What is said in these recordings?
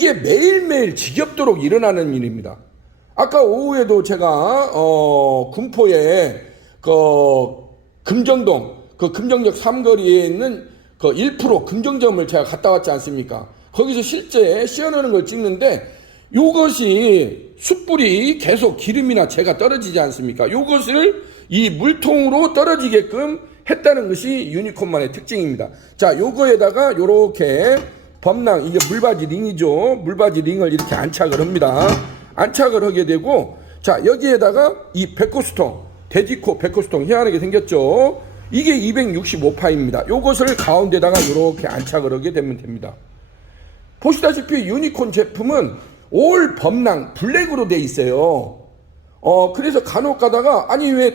이게 매일매일 지겹도록 일어나는 일입니다. 아까 오후에도 제가 군포에 금정동 금정역 삼거리에 있는 1% 금정점을 제가 갔다 왔지 않습니까? 거기서 실제 씌워놓는 걸 찍는데 요것이 숯불이 계속 기름이나 재가 떨어지지 않습니까? 요것을 이 물통으로 떨어지게끔 했다는 것이 유니콘만의 특징입니다. 자, 요거에다가 요렇게 범랑, 이게 물바지 링이죠. 물바지 링을 이렇게 안착을 합니다. 안착을 하게 되고, 자, 여기에다가 이 백호수통, 돼지코 백호수통 희한하게 생겼죠. 이게 265파입니다. 요것을 가운데다가 이렇게 안착을 하게 되면 됩니다. 보시다시피 유니콘 제품은 올 범랑 블랙으로 돼 있어요. 그래서 간혹 가다가 아니 왜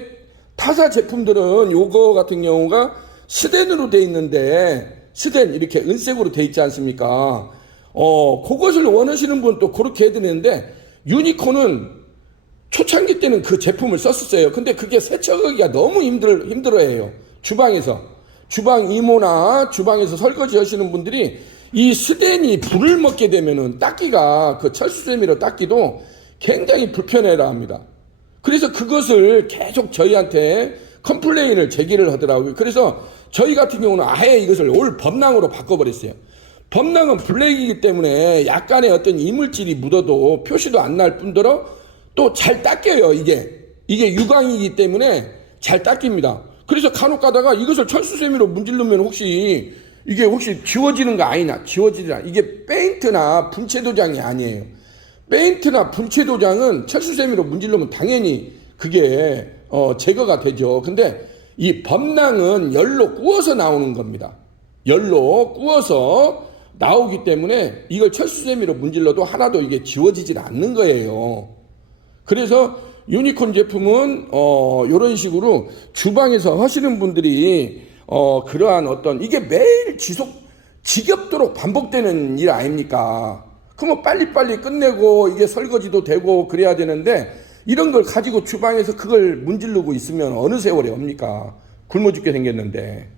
타사 제품들은 요거 같은 경우가 스텐으로 돼 있는데 스텐 이렇게 은색으로 돼 있지 않습니까? 그것을 원하시는 분 또 그렇게 해드리는데 유니콘은 초창기 때는 그 제품을 썼었어요. 근데 그게 세척하기가 너무 힘들어해요. 주방 이모나 주방에서 설거지 하시는 분들이 이 스텐이 불을 먹게 되면은 닦기가 철수세미로 닦기도 굉장히 불편해라 합니다. 그래서 그것을 계속 저희한테 컴플레인을 제기를 하더라고요. 그래서 저희 같은 경우는 아예 이것을 올 범랑으로 바꿔버렸어요. 범랑은 블랙이기 때문에 약간의 어떤 이물질이 묻어도 표시도 안 날 뿐더러 또 잘 닦여요. 이게 유광이기 때문에 잘 닦입니다. 그래서 간혹 가다가 이것을 철수세미로 문지르면 혹시 지워지는 거 아니냐? 지워지지. 이게 페인트나 분체 도장이 아니에요. 페인트나 분체 도장은 철수세미로 문지르면 당연히 그게 제거가 되죠. 근데 이 범랑은 열로 구워서 나오는 겁니다. 열로 구워서 나오기 때문에 이걸 철수세미로 문질러도 하나도 이게 지워지질 않는 거예요. 그래서 유니콘 제품은 이런 식으로 주방에서 하시는 분들이 그러한 어떤 이게 매일 지겹도록 반복되는 일 아닙니까? 그러면 빨리빨리 끝내고 이게 설거지도 되고 그래야 되는데 이런 걸 가지고 주방에서 그걸 문지르고 있으면 어느 세월에 옵니까? 굶어 죽게 생겼는데.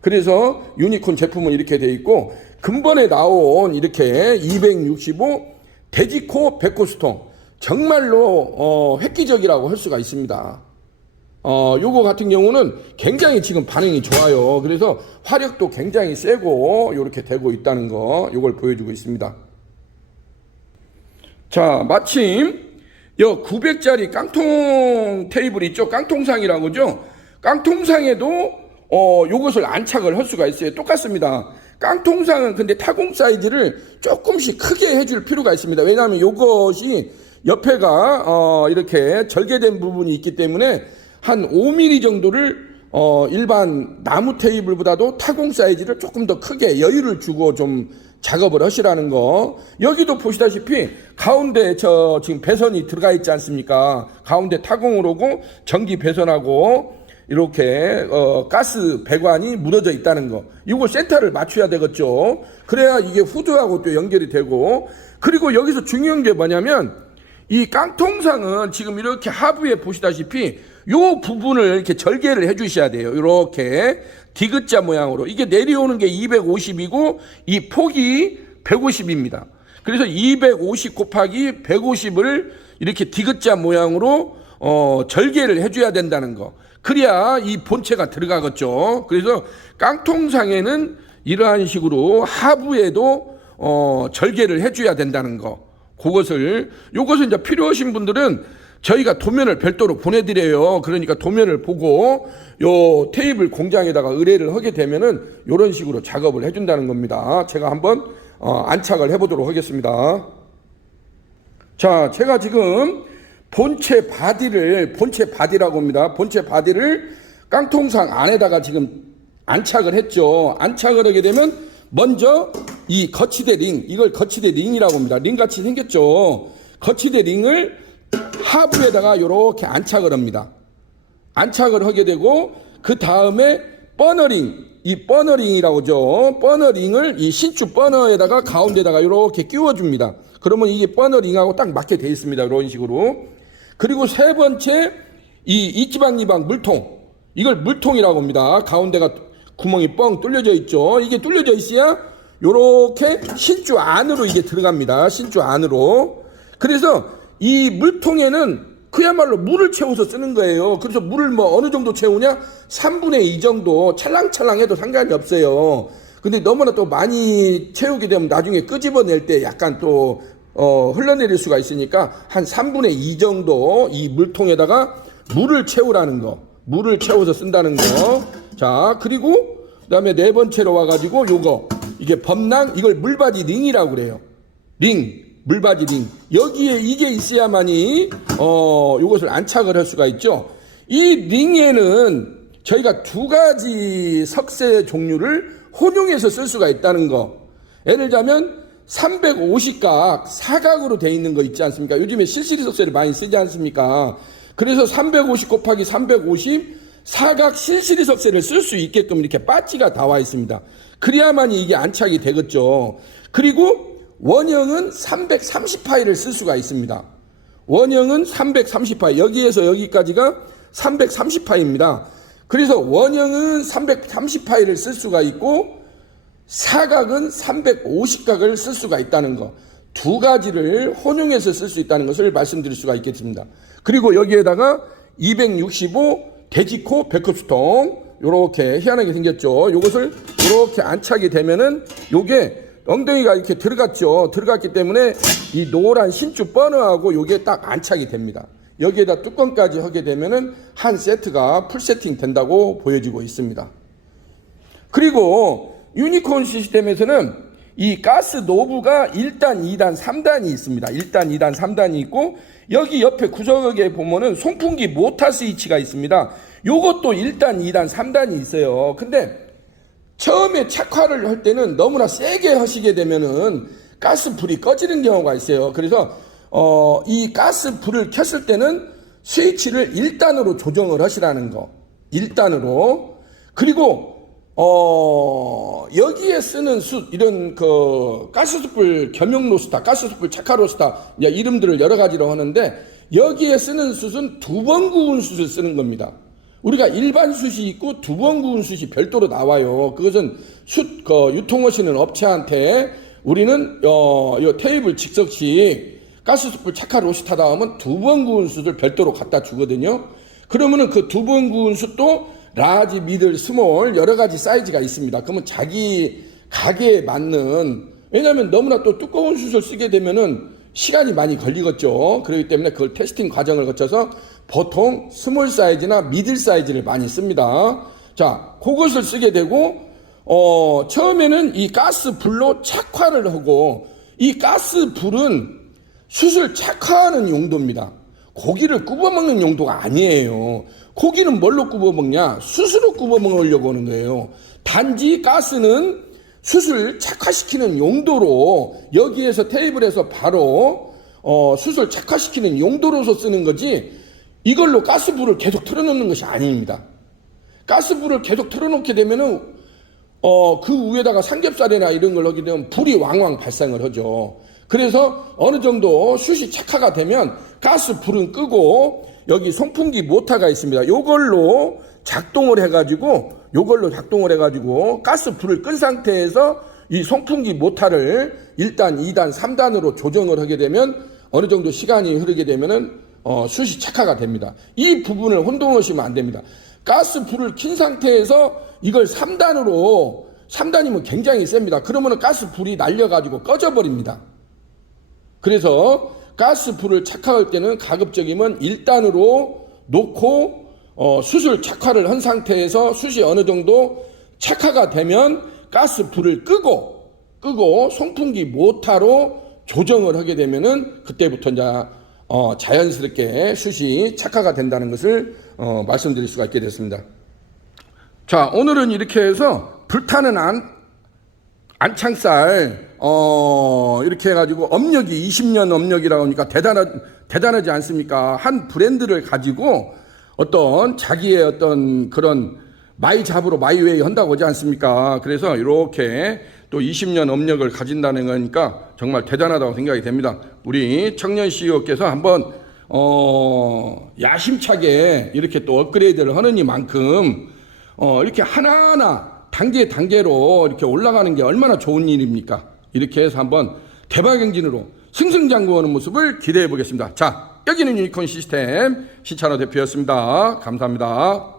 그래서 유니콘 제품은 이렇게 돼 있고 근본에 나온 이렇게 265 돼지코 백호수통 정말로 획기적이라고 할 수가 있습니다. 요거 같은 경우는 굉장히 지금 반응이 좋아요. 그래서 화력도 굉장히 세고 요렇게 되고 있다는 거 요걸 보여주고 있습니다. 자, 마침 요 900짜리 깡통 테이블 있죠? 깡통상이라고죠? 깡통상에도 요것을 안착을 할 수가 있어요. 똑같습니다. 깡통상은 근데 타공 사이즈를 조금씩 크게 해줄 필요가 있습니다. 왜냐하면 요것이 옆에가 이렇게 절개된 부분이 있기 때문에 한 5mm 정도를 일반 나무 테이블보다도 타공 사이즈를 조금 더 크게 여유를 주고 좀 작업을 하시라는 거. 여기도 보시다시피 가운데 지금 배선이 들어가 있지 않습니까? 가운데 타공을 오고 전기 배선하고 이렇게 가스 배관이 무너져 있다는 거. 이거 센터를 맞춰야 되겠죠. 그래야 이게 후드하고 또 연결이 되고. 그리고 여기서 중요한 게 뭐냐면 이 깡통상은 지금 이렇게 하부에 보시다시피 요 부분을 이렇게 절개를 해 주셔야 돼요. 이렇게 디귿자 모양으로. 이게 내려오는 게 250이고 이 폭이 150입니다. 그래서 250 곱하기 150을 이렇게 디귿자 모양으로 절개를 해 줘야 된다는 거. 그래야 이 본체가 들어가겠죠. 그래서 깡통상에는 이러한 식으로 하부에도 절개를 해 줘야 된다는 거. 요것을 이제 필요하신 분들은 저희가 도면을 별도로 보내드려요. 그러니까 도면을 보고 요 테이블 공장에다가 의뢰를 하게 되면은 이런 식으로 작업을 해준다는 겁니다. 제가 한번 안착을 해보도록 하겠습니다. 자, 제가 지금 본체 바디라고 합니다. 본체 바디를 깡통상 안에다가 지금 안착을 했죠. 안착을 하게 되면 먼저 이 거치대 링, 이걸 거치대 링이라고 합니다. 링같이 생겼죠. 거치대 링을 하부에다가 이렇게 안착을 합니다. 안착을 하게 되고 그 다음에 버너링, 이 버너링이라고 하죠. 버너링을 이 신축 버너에다가 가운데다가 이렇게 끼워줍니다. 그러면 이게 버너링하고 딱 맞게 되어 있습니다. 이런 식으로. 그리고 세 번째 이 이지방이방 물통, 이걸 물통이라고 합니다. 가운데가 구멍이 뻥 뚫려져 있죠. 이게 뚫려져 있어야 요렇게 신주 안으로 이게 들어갑니다. 신주 안으로. 그래서 이 물통에는 그야말로 물을 채워서 쓰는 거예요. 그래서 물을 뭐 어느 정도 채우냐? 3분의 2 정도 찰랑찰랑 해도 상관이 없어요. 근데 너무나 또 많이 채우게 되면 나중에 끄집어낼 때 약간 또 흘러내릴 수가 있으니까 한 3분의 2 정도 이 물통에다가 물을 채우라는 거. 물을 채워서 쓴다는 거. 자, 그리고 그다음에 네 번째로 와가지고 요거 이게 범랑, 이걸 물바지 링이라고 그래요. 링, 물바지 링. 여기에 이게 있어야만이 요것을 안착을 할 수가 있죠. 이 링에는 저희가 두 가지 석쇠 종류를 혼용해서 쓸 수가 있다는 거. 예를 들자면 350각 사각으로 돼 있는 거 있지 않습니까? 요즘에 실시리 석쇠를 많이 쓰지 않습니까? 그래서 350 곱하기 350 사각 실시리 석쇠를 쓸 수 있게끔 이렇게 빠찌가 나와 있습니다. 그래야만이 이게 안착이 되겠죠. 그리고 원형은 330파이를 쓸 수가 있습니다. 원형은 330파이, 여기에서 여기까지가 330파이입니다. 그래서 원형은 330파이를 쓸 수가 있고 사각은 350각을 쓸 수가 있다는 거. 두 가지를 혼용해서 쓸 수 있다는 것을 말씀드릴 수가 있겠습니다. 그리고 여기에다가 265 돼지코 백흡수통 요렇게 희한하게 생겼죠. 요것을 요렇게 안착이 되면은 요게 엉덩이가 이렇게 들어갔죠. 들어갔기 때문에 이 노란 신주 버너하고 요게 딱 안착이 됩니다. 여기에다 뚜껑까지 하게 되면은 한 세트가 풀 세팅 된다고 보여지고 있습니다. 그리고 유니콘 시스템에서는 이 가스 노브가 1단, 2단, 3단이 있습니다. 1단, 2단, 3단이 있고 여기 옆에 구석에 보면은 송풍기 모터 스위치가 있습니다. 요것도 1단, 2단, 3단이 있어요. 근데 처음에 착화를 할 때는 너무나 세게 하시게 되면은 가스 불이 꺼지는 경우가 있어요. 그래서 이 가스 불을 켰을 때는 스위치를 1단으로 조정을 하시라는 거. 1단으로. 그리고 여기에 쓰는 이런 가스숯불 겸용 로스터, 가스숯불 착화 로스터, 이름들을 여러 가지로 하는데 여기에 쓰는 숯은 2번 구운 숯을 쓰는 겁니다. 우리가 일반 숯이 있고 2번 구운 숯이 별도로 나와요. 그것은 숯 유통하시는 업체한테 우리는 요 테이블 직석식 가스숯불 착화 로스터다 하면 2번 구운 숯을 별도로 갖다 주거든요. 그러면은 그 2번 구운 숯도 라지, 미들, 스몰 여러 가지 사이즈가 있습니다. 그러면 자기 가게에 맞는, 왜냐하면 너무나 또 두꺼운 숯을 쓰게 되면은 시간이 많이 걸리겠죠. 그렇기 때문에 그걸 테스팅 과정을 거쳐서 보통 스몰 사이즈나 미들 사이즈를 많이 씁니다. 자, 그것을 쓰게 되고 처음에는 이 가스 불로 착화를 하고, 이 가스 불은 숯을 착화하는 용도입니다. 고기를 굽어 먹는 용도가 아니에요. 고기는 뭘로 굽어 먹냐? 숯으로 굽어 먹으려고 하는 거예요. 단지 가스는 숯을 착화시키는 용도로, 여기에서 테이블에서 바로 숯을 착화시키는 용도로서 쓰는 거지, 이걸로 가스불을 계속 틀어놓는 것이 아닙니다. 가스불을 계속 틀어놓게 되면은 그 위에다가 삼겹살이나 이런 걸 하게 되면 불이 왕왕 발생을 하죠. 그래서 어느 정도 숯이 착화가 되면 가스불은 끄고 여기 송풍기 모터가 있습니다. 요걸로 작동을 해가지고 가스불을 끈 상태에서 이 송풍기 모터를 1단, 2단, 3단으로 조정을 하게 되면 어느 정도 시간이 흐르게 되면은 숯이 착화가 됩니다. 이 부분을 혼동하시면 안 됩니다. 가스불을 킨 상태에서 이걸 3단이면 굉장히 셉니다. 그러면은 가스불이 날려가지고 꺼져버립니다. 그래서 가스불을 착화할 때는 가급적이면 1단으로 놓고 숯을 착화를 한 상태에서 숯이 어느 정도 착화가 되면 가스불을 끄고 송풍기 모터로 조정을 하게 되면은 그때부터 이제 자연스럽게 숯이 착화가 된다는 것을 말씀드릴 수가 있게 됐습니다. 자, 오늘은 이렇게 해서 불타는 안창살 이렇게 해가지고 업력이 20년 업력이라고 하니까 대단하지 않습니까? 한 브랜드를 가지고 어떤 자기의 어떤 그런 마이 잡으로 마이웨이 한다고 하지 않습니까? 그래서 이렇게 또 20년 업력을 가진다는 거니까 정말 대단하다고 생각이 됩니다. 우리 청년 CEO께서 한번 야심차게 이렇게 또 업그레이드를 하는 이만큼 이렇게 하나하나 단계로 이렇게 올라가는 게 얼마나 좋은 일입니까? 이렇게 해서 한번 대박 행진으로 승승장구하는 모습을 기대해 보겠습니다. 자, 여기는 유니콘 시스템 신찬호 대표였습니다. 감사합니다.